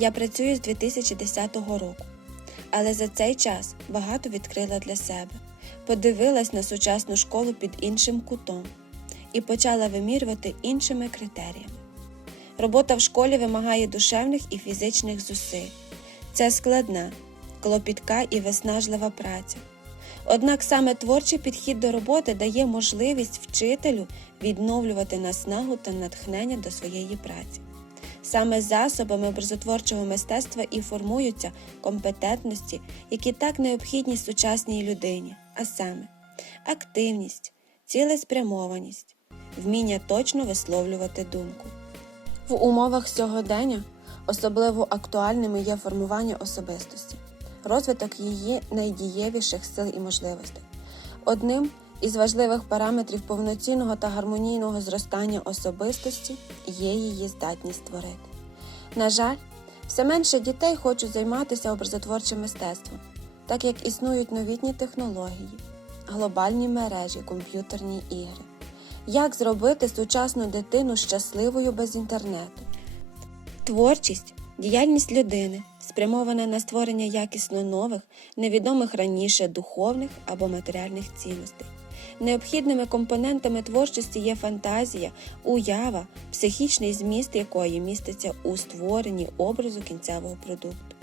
Я працюю з 2010 року, але за цей час багато відкрила для себе, подивилась на сучасну школу під іншим кутом і почала вимірювати іншими критеріями. Робота в школі вимагає душевних і фізичних зусиль. Це складна, клопітка і виснажлива праця. Однак саме творчий підхід до роботи дає можливість вчителю відновлювати наснагу та натхнення до своєї праці. Саме засобами образотворчого мистецтва і формуються компетентності, які так необхідні сучасній людині, а саме активність, цілеспрямованість, вміння точно висловлювати думку. В умовах сьогодення особливо актуальними є формування особистості, розвиток її найдієвіших сил і можливостей. Одним із важливих параметрів повноцінного та гармонійного зростання особистості є її здатність творити. На жаль, все менше дітей хочуть займатися образотворчим мистецтвом, так як існують новітні технології, глобальні мережі, комп'ютерні ігри. Як зробити сучасну дитину щасливою без інтернету? Творчість діяльність людини, спрямована на створення якісно нових, невідомих раніше духовних або матеріальних цінностей. Необхідними компонентами творчості є фантазія, уява, психічний зміст якої міститься у створенні образу кінцевого продукту.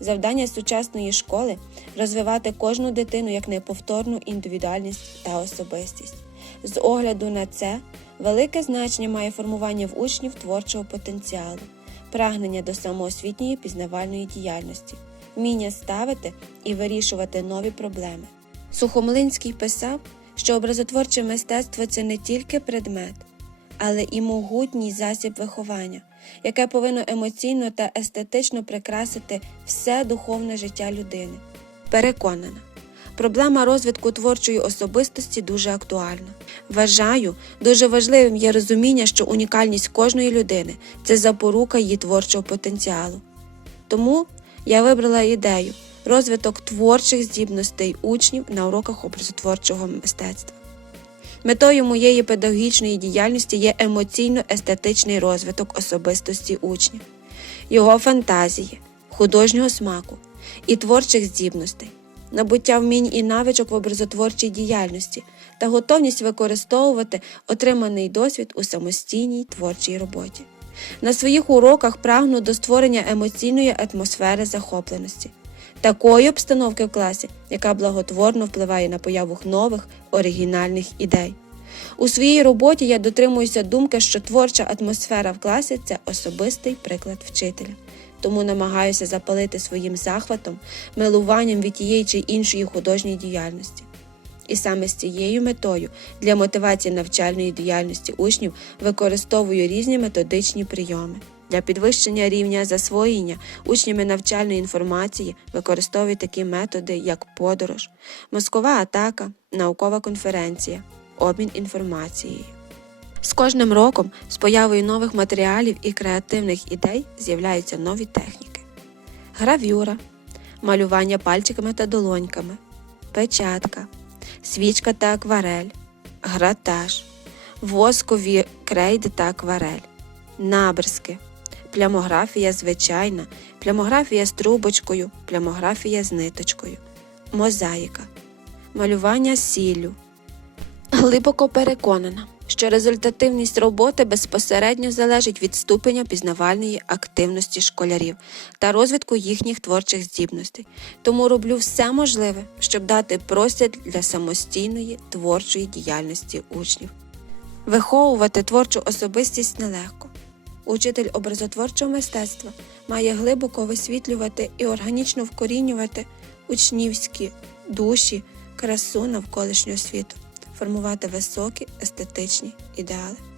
Завдання сучасної школи розвивати кожну дитину як неповторну індивідуальність та особистість. З огляду на це велике значення має формування в учнів творчого потенціалу, прагнення до самоосвітньої пізнавальної діяльності, вміння ставити і вирішувати нові проблеми. Сухомлинський писав, що образотворче мистецтво це не тільки предмет, але і могутній засіб виховання, яке повинно емоційно та естетично прикрасити все духовне життя людини. Переконана, проблема розвитку творчої особистості дуже актуальна. Вважаю, дуже важливим є розуміння, що унікальність кожної людини це запорука її творчого потенціалу. Тому я вибрала ідею розвиток творчих здібностей учнів на уроках образотворчого мистецтва. Метою моєї педагогічної діяльності є емоційно-естетичний розвиток особистості учня, його фантазії, художнього смаку і творчих здібностей, набуття вмінь і навичок в образотворчій діяльності та готовність використовувати отриманий досвід у самостійній творчій роботі. На своїх уроках прагну до створення емоційної атмосфери захопленості, такої обстановки в класі, яка благотворно впливає на появу нових оригінальних ідей. У своїй роботі я дотримуюся думки, що творча атмосфера в класі це особистий приклад вчителя. Тому намагаюся запалити своїм захватом, милуванням від тієї чи іншої художньої діяльності. І саме з цією метою для мотивації навчальної діяльності учнів використовую різні методичні прийоми. Для підвищення рівня засвоєння. Учнями навчальної інформації використовують такі методи, як подорож, мозкова атака, наукова конференція, обмін інформацією. З кожним роком, з появою нових матеріалів і креативних ідей з'являються нові техніки: гравюра, малювання пальчиками та долоньками, печатка, свічка та акварель, гратаж, воскові крейди та акварель, набрски, плямографія звичайна, плямографія з трубочкою, плямографія з ниточкою, мозаїка, малювання сіллю. Глибоко переконана, що результативність роботи безпосередньо залежить від ступеня пізнавальної активності школярів та розвитку їхніх творчих здібностей, тому роблю все можливе, щоб дати простір для самостійної творчої діяльності учнів. Виховувати творчу особистість нелегко. Учитель образотворчого мистецтва має глибоко висвітлювати і органічно вкорінювати учнівські душі, красу навколишнього світу формувати високі естетичні ідеали.